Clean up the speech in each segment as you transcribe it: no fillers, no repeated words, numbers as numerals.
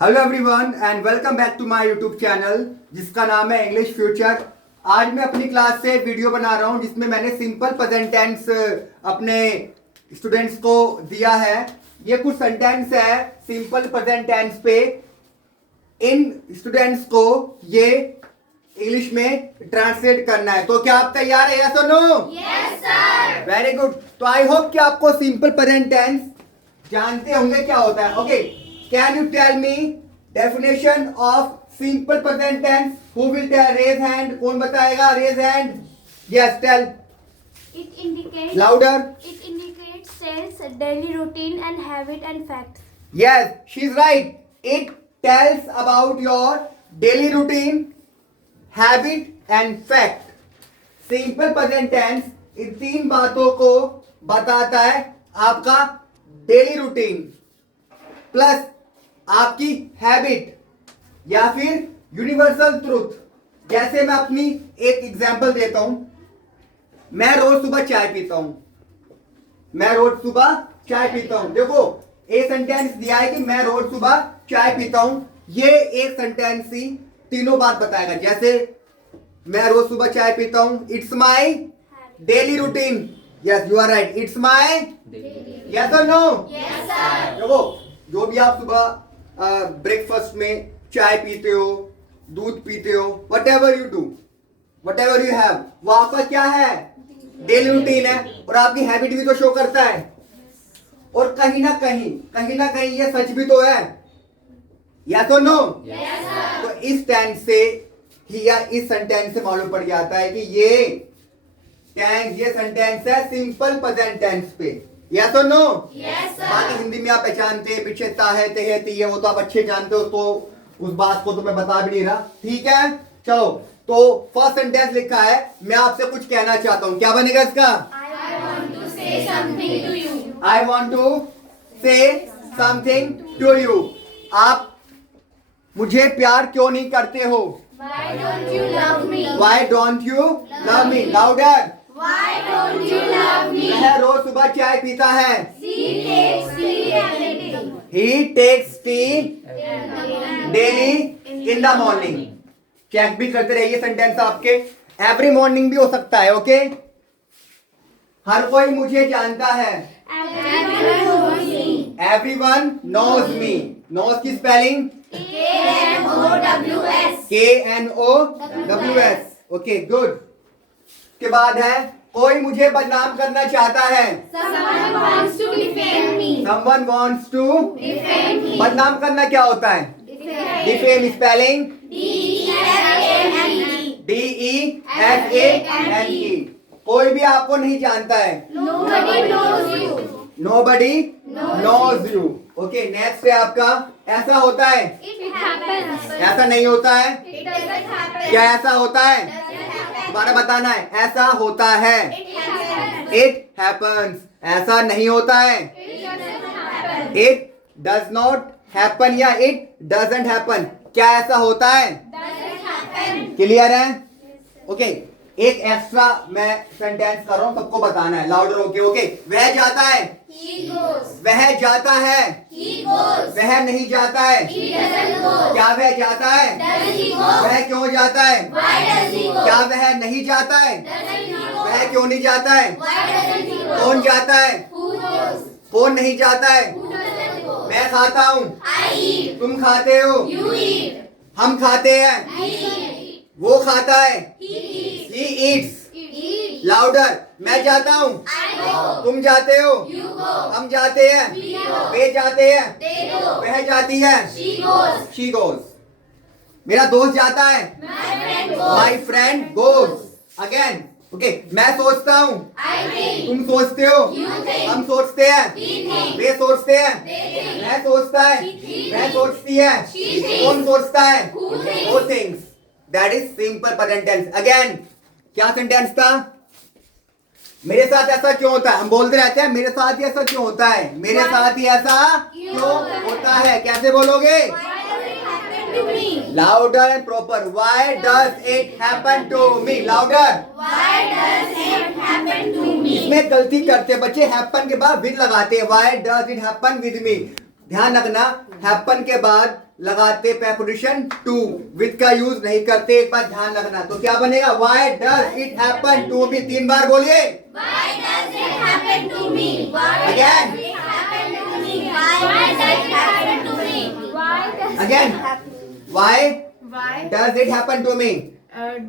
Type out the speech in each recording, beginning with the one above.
Hello everyone and welcome back to my YouTube channel जिसका नाम है इंग्लिश फ्यूचर। आज मैं अपनी क्लास से वीडियो बना रहा हूं जिसमें मैंने सिंपल प्रेजेंट टेंस अपने स्टूडेंट्स को दिया है। ये कुछ सेंटेंस है सिंपल प्रेजेंट टेंस पे। इन स्टूडेंट्स को ये इंग्लिश में ट्रांसलेट करना है। तो क्या आप तैयार है? यस और no? Yes sir. Very good. तो आई होप कि आपको सिंपल प्रेजेंट टेंस जानते होंगे क्या होता है। Okay, can you tell me definition of simple present tense? Who will tell? Raise hand. कौन बताएगा? Raise hand. Yes, tell It indicates louder. it indicates tells daily routine and habit and facts. Yes, she is right. It tells about your daily routine, habit and fact. Simple present tense इन तीन बातों को बताता है। आपका daily routine plus आपकी habit या फिर यूनिवर्सल ट्रूथ। जैसे मैं अपनी एक एग्जांपल देता हूं। मैं रोज सुबह चाय पीता हूं। मैं रोज सुबह चाय पीता हूं। देखो, एक सेंटेंस दिया है कि मैं रोज सुबह चाय पीता हूं। ये एक सेंटेंस ही तीनों बात बताएगा। जैसे मैं रोज सुबह चाय पीता हूं, it's my daily routine. Yes, you are right, it's my. Yes और नो? Yes sir. देखो, जो भी आप सुबह ब्रेकफास्ट में चाय पीते हो, दूध पीते हो, what ever you do, what ever you have, वो आपका क्या है? डेली रूटीन है। और आपकी हैबिट भी तो शो करता है। और कहीं ना कहीं ये सच भी तो है। या तो नो? Yes sir. तो इस टेंस से ही या इस सेंटेंस से मालूम पड़ जाता है कि ये सेंटेंस है सिंपल प्रेजेंट टेंस पे। या तो नो? Yes sir. बाकी हिंदी में आप पहचानते हैं, पीछे ता है, ते है, ती है, वो तो आप अच्छे जानते हो। तो उस बात को तो मैं बता भी नहीं रहा। ठीक है, चलो। तो फर्स्ट सेंटेंस लिखा है, मैं आपसे कुछ कहना चाहता हूं। क्या बनेगा इसका? I want to say something to you. I want to say something to you. आप मुझे प्यार क्यों नहीं करते हो? Why don't you love me? Why don't you love me? Louder. Why don't you love me? वह रोज सुबह चाय पीता है। He takes tea every day. He takes tea daily in the morning. Check भी करते रहिए सेंटेंस आपके। एवरी मॉर्निंग भी हो सकता है। ओके, हर कोई मुझे जानता है। Everyone knows me. Everyone knows me. Knows की spelling K-N-O-W-S. KNOWS। Okay, good. के बाद है, कोई मुझे बदनाम करना चाहता है। Someone wants to defame me. Someone wants to Defame me. बदनाम करना क्या होता है? Defame. Defame spelling D-E-F-A-M-E. DEFAME। कोई भी आपको नहीं जानता है। Nobody knows you. Nobody knows you। Okay, next है आपका, ऐसा होता है। It happens. ऐसा नहीं होता है। It doesn't happen. क्या ऐसा होता है? Doesn't happen. दोबारा बताना है। ऐसा होता है। It happens. It happens. ऐसा नहीं होता है। It doesn't happen. It does not happen या इट डजंट हैपन। क्या ऐसा होता है? Doesn't happen. क्लियर है? ओके, एक एक्स्ट्रा मैं सेंटेंस कर रहा हूं, सबको बताना है लाउडर होके। ओके, वह जाता है। He goes. वह जाता है। He goes. वह नहीं जाता है। He doesn't go. क्या वह जाता है? Does he go? वह क्यों जाता है? Why does he go? क्या वह नहीं जाता है? Doesn't he go? वह क्यों नहीं जाता है? Why doesn't he go? कौन जाता है? Who goes? कौन नहीं जाता है? Who doesn't go? मैं खाता हूं। I eat. तुम खाते हो। You eat. हम खाते हैं। We eat. वो खाता है। He eats. He eats। Eat. Louder. मैं जाता हूं। I go. तुम जाते हो। You go. हम जाते हैं। We go. वे जाते हैं। They go. वह जाती है। She goes. She goes. मेरा दोस्त जाता है। My friend goes. My friend goes. Again. Okay, मैं सोचता हूं। I think. तुम सोचते हो। You think. हम सोचते हैं। We think. वे सोचते हैं। They think. मैं सोचता है। She thinks. मैं सोचती है। She thinks. कौन सोचता है? Who thinks? वो things. That is simple present tense. Again, क्या सेंटेंस था? मेरे साथ ऐसा क्यों होता है? हम बोलते रहते हैं मेरे साथ ही ऐसा क्यों होता है। मेरे साथ ही ऐसा क्यों होता है? कैसे बोलोगे? Why does it happen to me? Louder and proper. Why does it happen to me? Louder. Why does it happen to me? इसमें गलती करते हैं बच्चे, हैपन के बाद विद लगाते हैं। Why does it happen with me? ध्यान रखना हैपन के बाद लगाते preposition to with का यूज नहीं करते, एक बार ध्यान रखना। तो क्या बनेगा? Why does it happen to me? 3 बार बोलिए। Why does it happen to me? Again. Why does it happen to me? Why does Again. it happen? Why Why does it happen to me?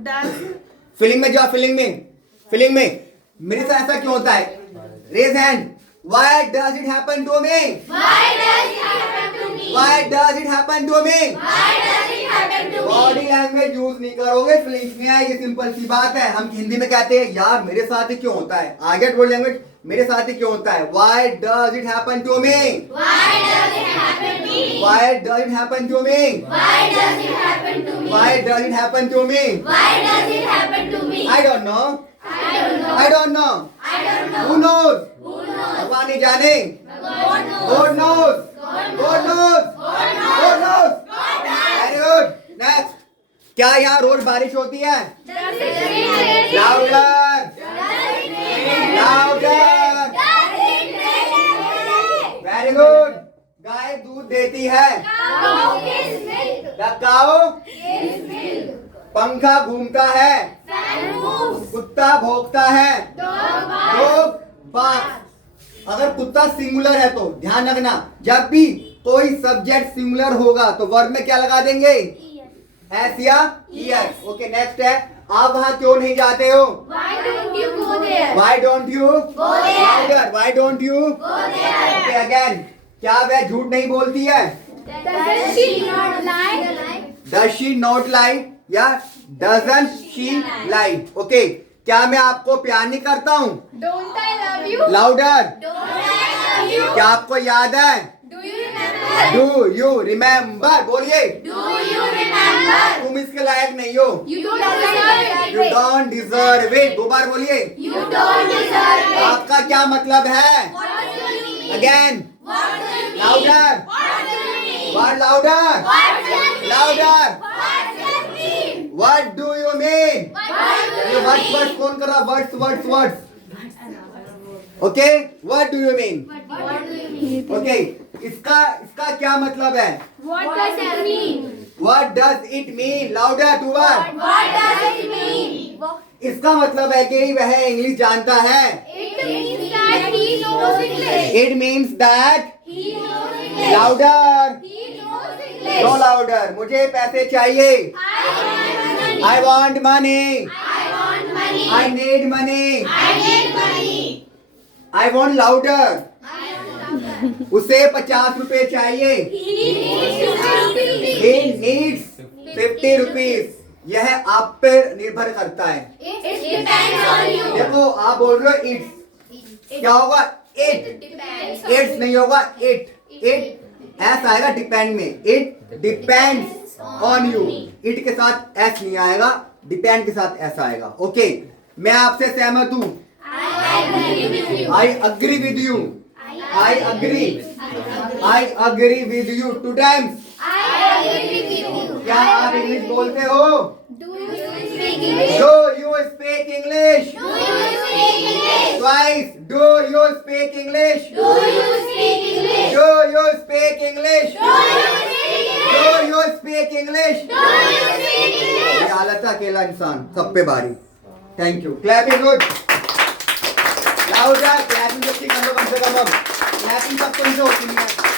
does feeling में जाओ, feeling में मेरे साथ ऐसा क्यों होता है? Raise hand. Why does it happen to me? Why does it happen to me? Why does it happen to me? Why does it happen to me? Body language use नहीं करोगे, फीलिंग्स में आएगी, सिंपल सी बात है। हम हिंदी में कहते हैं यार मेरे साथ ही क्यों होता है, आगे बॉडी लैंग्वेज मेरे साथ ही क्यों होता है। Why does it happen to me? Why does it happen to me? Why does it happen to me? Why does it happen to me? Why does it happen to me? Why does it happen to me? I don't know. I don't know. I don't know. I don't know. Who knows? Who knows? भगवान ही जाने। God knows. God knows. God knows. God knows. God knows. God knows. Very good. Next. क्या यहाँ रोज बारिश होती है? Does it rain? Louder. Does it rain? Louder. Does it rain? Very good. गाय दूध देती है। Cow gives milk. The cow. Gives milk. पंखा घूमता है। Fan moves. कुत्ता भौंकता है। Dog barks. लोग बात। अगर कुत्ता सिंगुलर है तो ध्यान रखना, जब भी कोई सब्जेक्ट सिंगुलर होगा तो वर्ब में क्या लगा देंगे? एस या ईएस। ओके, नेक्स्ट है, आप वहां क्यों नहीं जाते हो? Why don't you go there? Why don't you Go there. Louder. Why don't you Go there. Okay again, क्या वह झूठ नहीं बोलती है? Does she not lie? Does she not lie या doesn't she lie? ओके, क्या मैं आपको प्यार नहीं करता हूँ? Don't I love you? Louder. Don't I love you? क्या आपको याद है? Do you remember? Do you remember? बोलिए। Do you remember? तुम इसके लायक नहीं हो। You don't deserve you it. Don't deserve it. 2 बार बोलिए। You don't deserve it. आपका क्या मतलब है? What do you mean? Again What do you mean? Louder. What do you mean? Word louder. What do you mean? Louder. What do you mean? What do you mean? What do ये you words mean? Words कौन कर रहा? Words okay, what do you mean? What do you mean? Okay, इसका क्या मतलब है? What does it mean? What does it mean? Louder 2 bar. What does it mean? इसका मतलब है कि वह इंग्लिश जानता है। It means that he knows English. It means that He knows English. Louder. He knows English. No louder. मुझे पैसे चाहिए। I want I want money. Money. I want money. I need money. I need money. I want louder. I want louder. उसे 50 रुपए चाहिए। He needs 50 rupees. He needs 50 rupees. यह आप पे निर्भर करता है। It depends on you. देखो, आप बोल रहे हो इट्स, क्या होगा? इट। Depends on इट्स नहीं होगा, इट एस आएगा डिपेंड में। It depends on you. It के साथ एस नहीं आएगा, डिपेंड के साथ एस आएगा। ओके, मैं आपसे सहमत हूँ। I agree with you. I agree with you. I agree with you 2 times. I agree with you. क्या आप इंग्लिश बोलते हो? Do you speak English? Do you speak English? Do you speak English? Twice. Do you speak English? Do you speak English? Do you speak English? Do you speak English? Do you speak English? Do you speak English? ये हालत है अकेला इंसान, सब पे बारी। Thank you. Clapping good. Louder. Clapping जबकि कम से कम। क्लैपिंग सब तुमसे होती है।